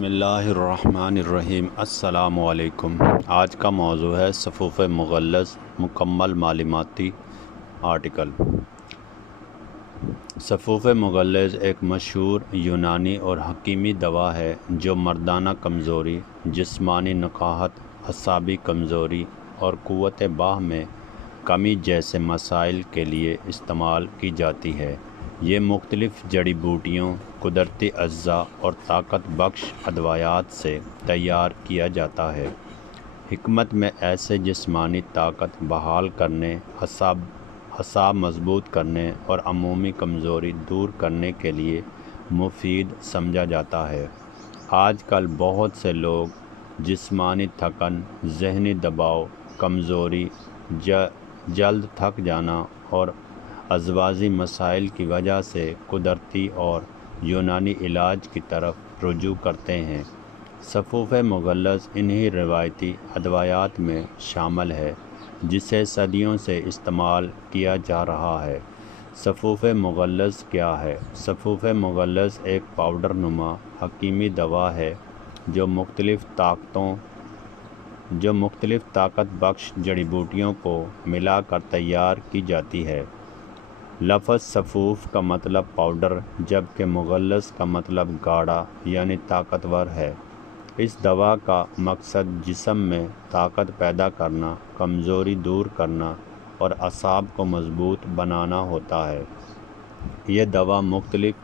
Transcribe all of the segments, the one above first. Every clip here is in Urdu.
بسم اللہ الرحمن الرحیم۔ السلام علیکم۔ آج کا موضوع ہے صفوف مغلظ مکمل معلوماتی آرٹیکل۔ صفوف مغلظ ایک مشہور یونانی اور حکیمی دوا ہے جو مردانہ کمزوری، جسمانی نقاہت، اعصابی کمزوری اور قوت باہ میں کمی جیسے مسائل کے لیے استعمال کی جاتی ہے۔ یہ مختلف جڑی بوٹیوں، قدرتی اجزاء اور طاقت بخش ادویات سے تیار کیا جاتا ہے۔ حکمت میں اسے جسمانی طاقت بحال کرنے، اعصاب مضبوط کرنے اور عمومی کمزوری دور کرنے کے لیے مفید سمجھا جاتا ہے۔ آج کل بہت سے لوگ جسمانی تھکن، ذہنی دباؤ، کمزوری، جلد تھک جانا اور اعصابی مسائل کی وجہ سے قدرتی اور یونانی علاج کی طرف رجوع کرتے ہیں۔ صفوف مغلظ انہی روایتی ادویات میں شامل ہے جسے صدیوں سے استعمال کیا جا رہا ہے۔ صفوف مغلظ کیا ہے؟ صفوف مغلظ ایک پاؤڈر نما حکیمی دوا ہے جو مختلف طاقت بخش جڑی بوٹیوں کو ملا کر تیار کی جاتی ہے۔ لفظ صفوف کا مطلب پاؤڈر جبکہ مغلظ کا مطلب گاڑھا یعنی طاقتور ہے۔ اس دوا کا مقصد جسم میں طاقت پیدا کرنا، کمزوری دور کرنا اور اعصاب کو مضبوط بنانا ہوتا ہے۔ یہ دوا مختلف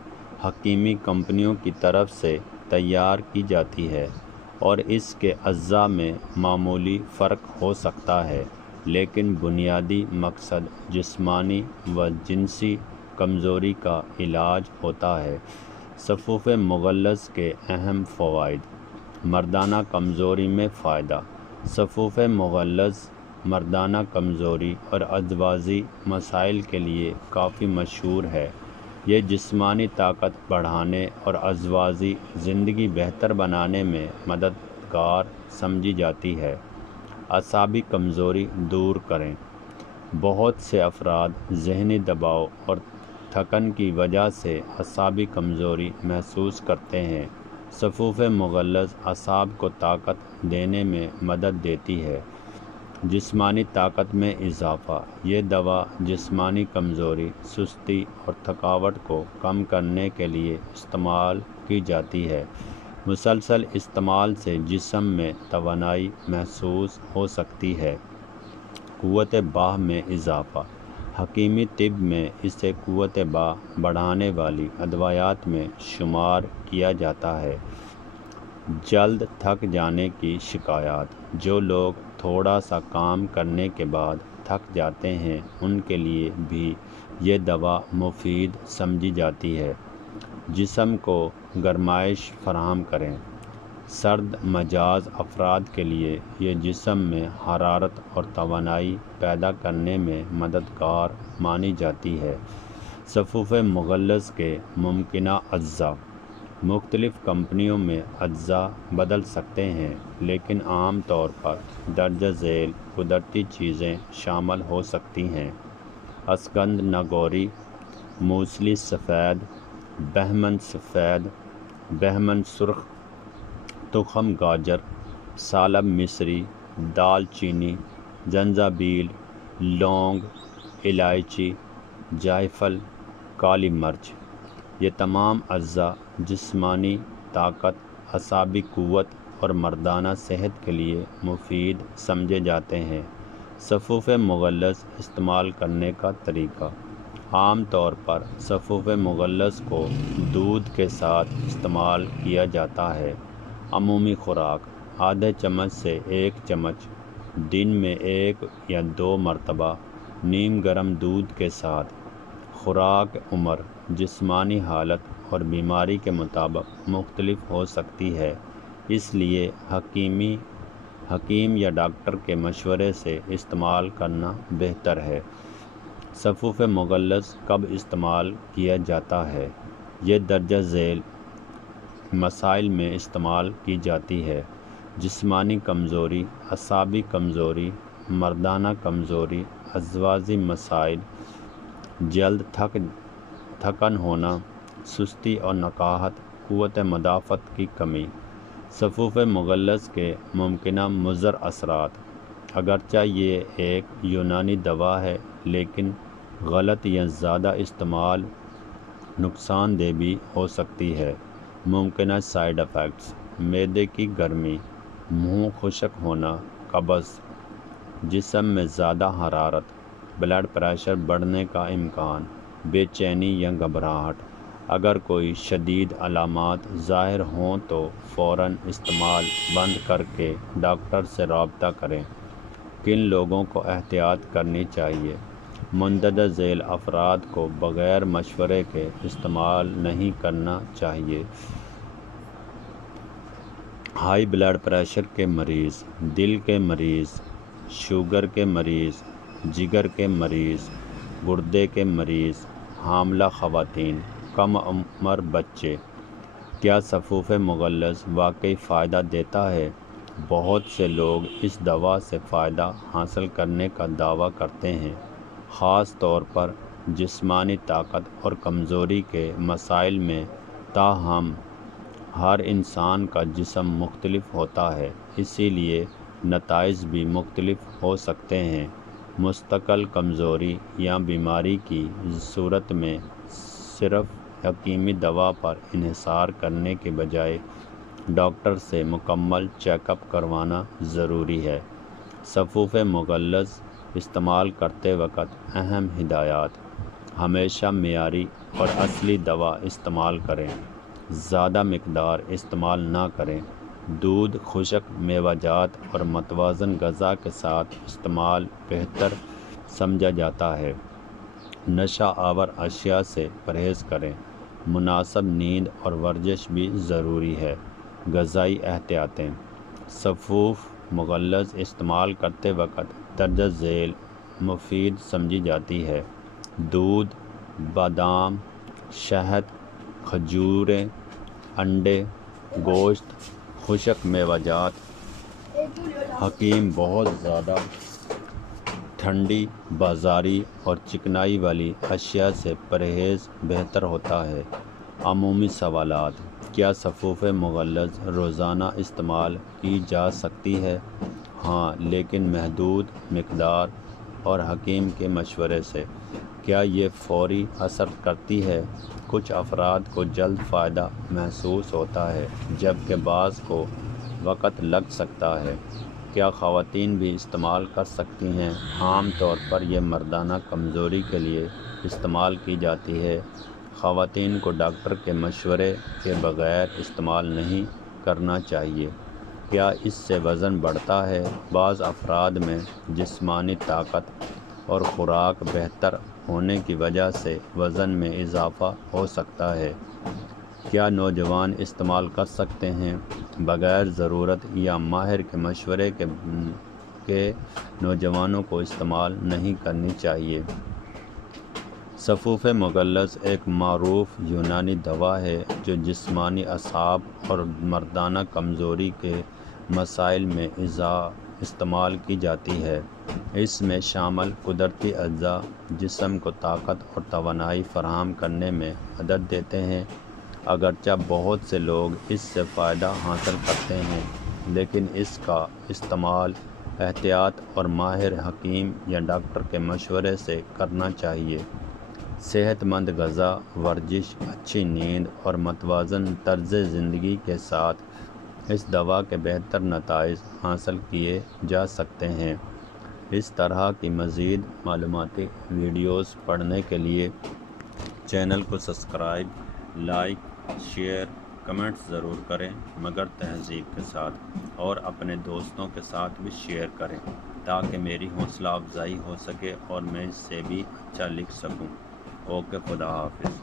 حکیمی کمپنیوں کی طرف سے تیار کی جاتی ہے اور اس کے اجزاء میں معمولی فرق ہو سکتا ہے، لیکن بنیادی مقصد جسمانی و جنسی کمزوری کا علاج ہوتا ہے۔ صفوف مغلظ کے اہم فوائد۔ مردانہ کمزوری میں فائدہ۔ صفوف مغلظ مردانہ کمزوری اور اعصابی مسائل کے لیے کافی مشہور ہے۔ یہ جسمانی طاقت بڑھانے اور اعصابی زندگی بہتر بنانے میں مددگار سمجھی جاتی ہے۔ اعصابی کمزوری دور کریں۔ بہت سے افراد ذہنی دباؤ اور تھکن کی وجہ سے اعصابی کمزوری محسوس کرتے ہیں۔ صفوف مغلظ اعصاب کو طاقت دینے میں مدد دیتی ہے۔ جسمانی طاقت میں اضافہ۔ یہ دوا جسمانی کمزوری، سستی اور تھکاوٹ کو کم کرنے کے لیے استعمال کی جاتی ہے۔ مسلسل استعمال سے جسم میں توانائی محسوس ہو سکتی ہے۔ قوت باہ میں اضافہ۔ حکیمی طب میں اسے قوت باہ بڑھانے والی ادویات میں شمار کیا جاتا ہے۔ جلد تھک جانے کی شکایات۔ جو لوگ تھوڑا سا کام کرنے کے بعد تھک جاتے ہیں ان کے لیے بھی یہ دوا مفید سمجھی جاتی ہے۔ جسم کو گرمائش فراہم کریں۔ سرد مزاج افراد کے لیے یہ جسم میں حرارت اور توانائی پیدا کرنے میں مددگار مانی جاتی ہے۔ صفوف مغلظ کے ممکنہ اجزاء۔ مختلف کمپنیوں میں اجزاء بدل سکتے ہیں، لیکن عام طور پر درج ذیل قدرتی چیزیں شامل ہو سکتی ہیں: اسکند ناگوری، موسلی سفید، بہمن سفید، بہمن سرخ، تخم گاجر، سالب مصری، دال چینی، زنجبیل، لونگ، الائچی، جائفل، کالی مرچ۔ یہ تمام اجزاء جسمانی طاقت، اعصابی قوت اور مردانہ صحت کے لیے مفید سمجھے جاتے ہیں۔ صفوف مغلظ استعمال کرنے کا طریقہ۔ عام طور پر صفوف مغلظ کو دودھ کے ساتھ استعمال کیا جاتا ہے۔ عمومی خوراک: آدھے چمچ سے 1 چمچ، دن میں 1 یا 2 مرتبہ، نیم گرم دودھ کے ساتھ۔ خوراک عمر، جسمانی حالت اور بیماری کے مطابق مختلف ہو سکتی ہے، اس لیے حکیم یا ڈاکٹر کے مشورے سے استعمال کرنا بہتر ہے۔ صفوف مغلظ کب استعمال کیا جاتا ہے؟ یہ درج ذیل مسائل میں استعمال کی جاتی ہے: جسمانی کمزوری، اعصابی کمزوری، مردانہ کمزوری، اعصابی مسائل، جلد تھکن ہونا، سستی اور نقاہت، قوت مدافعت کی کمی۔ صفوف مغلظ کے ممکنہ مضر اثرات۔ اگرچہ یہ ایک یونانی دوا ہے لیکن غلط یا زیادہ استعمال نقصان دہ بھی ہو سکتی ہے۔ ممکنہ سائیڈ ایفیکٹس: معدے کی گرمی، منہ خشک ہونا، قبض، جسم میں زیادہ حرارت، بلڈ پریشر بڑھنے کا امکان، بے چینی یا گھبراہٹ۔ اگر کوئی شدید علامات ظاہر ہوں تو فوراً استعمال بند کر کے ڈاکٹر سے رابطہ کریں۔ کن لوگوں کو احتیاط کرنی چاہیے؟ مندرجہ ذیل افراد کو بغیر مشورے کے استعمال نہیں کرنا چاہیے۔ ہائی بلڈ پریشر کے مریض، دل کے مریض، شوگر کے مریض، جگر کے مریض، گردے کے مریض، حاملہ خواتین، کم عمر بچے۔ کیا صفوف مغلظ واقعی فائدہ دیتا ہے؟ بہت سے لوگ اس دوا سے فائدہ حاصل کرنے کا دعویٰ کرتے ہیں، خاص طور پر جسمانی طاقت اور کمزوری کے مسائل میں۔ تاہم ہر انسان کا جسم مختلف ہوتا ہے، اسی لیے نتائج بھی مختلف ہو سکتے ہیں۔ مستقل کمزوری یا بیماری کی صورت میں صرف حکیمی دوا پر انحصار کرنے کے بجائے ڈاکٹر سے مکمل چیک اپ کروانا ضروری ہے۔ صفوف مغلظ استعمال کرتے وقت اہم ہدایات: ہمیشہ معیاری اور اصلی دوا استعمال کریں۔ زیادہ مقدار استعمال نہ کریں۔ دودھ، خشک میوہ جات اور متوازن غذا کے ساتھ استعمال بہتر سمجھا جاتا ہے۔ نشہ آور اشیاء سے پرہیز کریں۔ مناسب نیند اور ورزش بھی ضروری ہے۔ غذائی احتیاطیں: صفوف مغلظ استعمال کرتے وقت درج ذیل مفید سمجھی جاتی ہے: دودھ، بادام، شہد، کھجوریں، انڈے، گوشت، خشک میوہ جات۔ حکیم: بہت زیادہ ٹھنڈی، بازاری اور چکنائی والی اشیاء سے پرہیز بہتر ہوتا ہے۔ عمومی سوالات: کیا صفوف مغلظ روزانہ استعمال کی جا سکتی ہے؟ ہاں، لیکن محدود مقدار اور حکیم کے مشورے سے۔ کیا یہ فوری اثر کرتی ہے؟ کچھ افراد کو جلد فائدہ محسوس ہوتا ہے جبکہ بعض کو وقت لگ سکتا ہے۔ کیا خواتین بھی استعمال کر سکتی ہیں؟ عام طور پر یہ مردانہ کمزوری کے لیے استعمال کی جاتی ہے۔ خواتین کو ڈاکٹر کے مشورے کے بغیر استعمال نہیں کرنا چاہیے۔ کیا اس سے وزن بڑھتا ہے؟ بعض افراد میں جسمانی طاقت اور خوراک بہتر ہونے کی وجہ سے وزن میں اضافہ ہو سکتا ہے۔ کیا نوجوان استعمال کر سکتے ہیں؟ بغیر ضرورت یا ماہر کے مشورے کے نوجوانوں کو استعمال نہیں کرنی چاہیے۔ صفوف مغلظ ایک معروف یونانی دوا ہے جو جسمانی اعصاب اور مردانہ کمزوری کے مسائل میں استعمال کی جاتی ہے۔ اس میں شامل قدرتی اجزاء جسم کو طاقت اور توانائی فراہم کرنے میں مدد دیتے ہیں۔ اگرچہ بہت سے لوگ اس سے فائدہ حاصل کرتے ہیں لیکن اس کا استعمال احتیاط اور ماہر حکیم یا ڈاکٹر کے مشورے سے کرنا چاہیے۔ صحت مند غذا، ورزش، اچھی نیند اور متوازن طرز زندگی کے ساتھ اس دوا کے بہتر نتائج حاصل کیے جا سکتے ہیں۔ اس طرح کی مزید معلوماتی ویڈیوز پڑھنے کے لیے چینل کو سبسکرائب، لائک، شیئر، کمنٹس ضرور کریں مگر تہذیب کے ساتھ، اور اپنے دوستوں کے ساتھ بھی شیئر کریں تاکہ میری حوصلہ افزائی ہو سکے اور میں اس سے بھی اچھا لکھ سکوں۔ اوکے، خدا حافظ۔